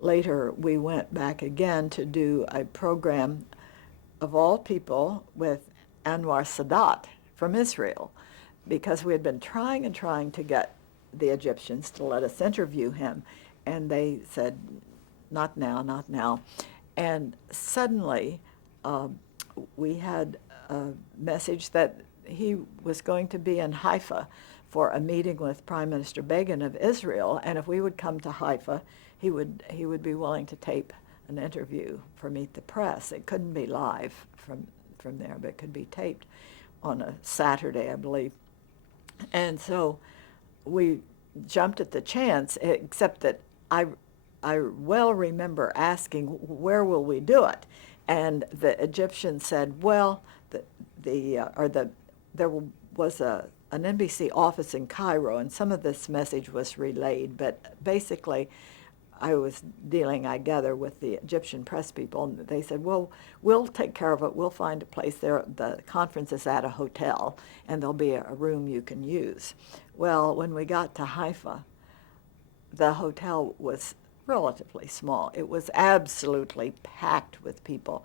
later we went back again to do a program of all people with Anwar Sadat from Israel, because we had been trying and trying to get the Egyptians to let us interview him, and they said, not now, not now. And suddenly, um, we had a message that he was going to be in Haifa for a meeting with Prime Minister Begin of Israel, and if we would come to Haifa, he would be willing to tape an interview for Meet the Press. It couldn't be live from there, but it could be taped on a Saturday, I believe. And so we jumped at the chance, except that I, I well remember asking, where will we do it? And the Egyptian said, well, there was an NBC office in Cairo, and some of this message was relayed, but basically I was dealing, I gather, with the Egyptian press people, and they said, well, we'll take care of it. We'll find a place there. The conference is at a hotel, and there'll be a room you can use. Well, when we got to Haifa, the hotel was relatively small. It was absolutely packed with people.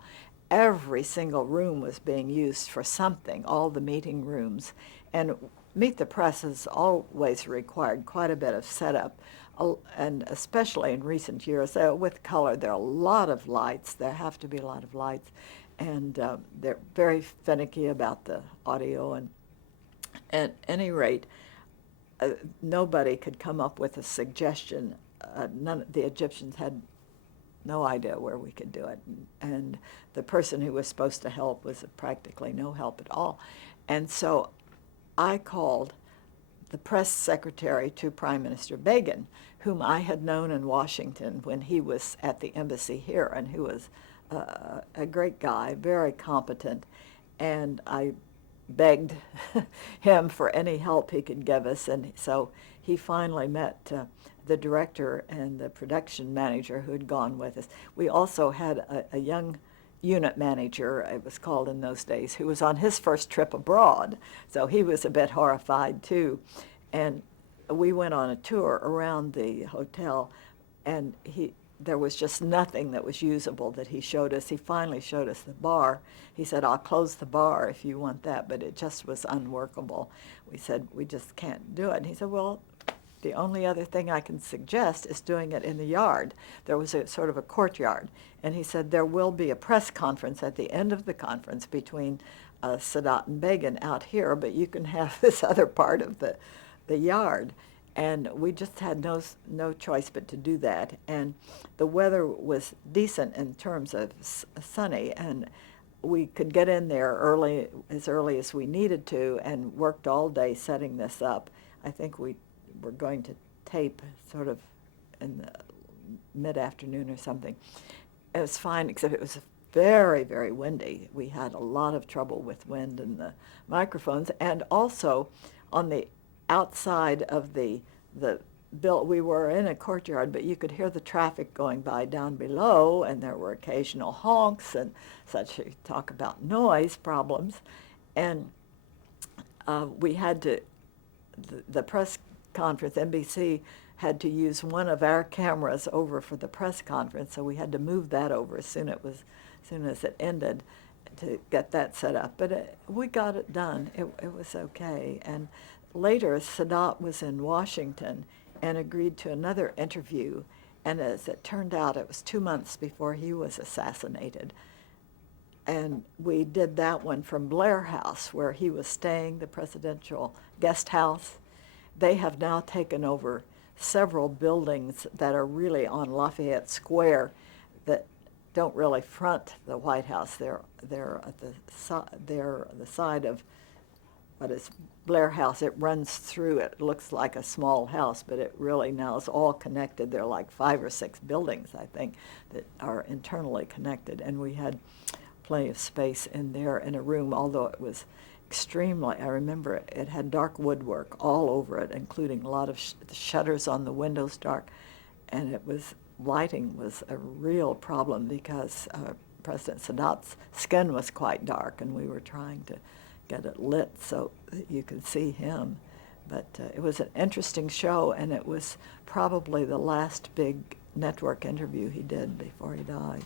Every single room was being used for something, all the meeting rooms. And Meet the Press has always required quite a bit of setup, and especially in recent years, with color, there are a lot of lights. There have to be a lot of lights, and they're very finicky about the audio. And at any rate, nobody could come up with a suggestion. The Egyptians had no idea where we could do it, and the person who was supposed to help was practically no help at all. And so I called the press secretary to Prime Minister Begin, whom I had known in Washington when he was at the embassy here, and who was a great guy, very competent, and I begged him for any help he could give us, and so he finally met the director and the production manager who had gone with us. We also had a young unit manager, it was called in those days, who was on his first trip abroad, so he was a bit horrified too. And we went on a tour around the hotel, and there was just nothing that was usable that he showed us. He finally showed us the bar. He said, I'll close the bar if you want that, but it just was unworkable. We said, we just can't do it. And he said, well, the only other thing I can suggest is doing it in the yard. There was a sort of a courtyard. And he said, there will be a press conference at the end of the conference between Sadat and Begin out here, but you can have this other part of the yard. And we just had no choice but to do that. And the weather was decent in terms of sunny, and we could get in there as early as we needed to, and worked all day setting this up. I think we were going to tape sort of in the mid-afternoon or something. It was fine, except it was very, very windy. We had a lot of trouble with wind in the microphones, and also on the outside of the bill, we were in a courtyard, but you could hear the traffic going by down below, and there were occasional honks and such. You talk about noise problems, and we had to, the press conference, NBC had to use one of our cameras over for the press conference, so we had to move that over as soon as it ended to get that set up. But we got it done. It was okay. And later, Sadat was in Washington and agreed to another interview. And as it turned out, it was 2 months before he was assassinated. And we did that one from Blair House, where he was staying, the presidential guest house. They have now taken over several buildings that are really on Lafayette Square that don't really front the White House. They're at the side of what is Blair House. It runs through it. It looks like a small house, but it really now is all connected. There are like 5 or 6 buildings, I think, that are internally connected, and we had plenty of space in there in a room, although it was extremely, I remember it had dark woodwork all over it, including a lot of the shutters on the windows dark, and lighting was a real problem because President Sadat's skin was quite dark, and we were trying to get it lit so that you could see him. But it was an interesting show, and it was probably the last big network interview he did before he died.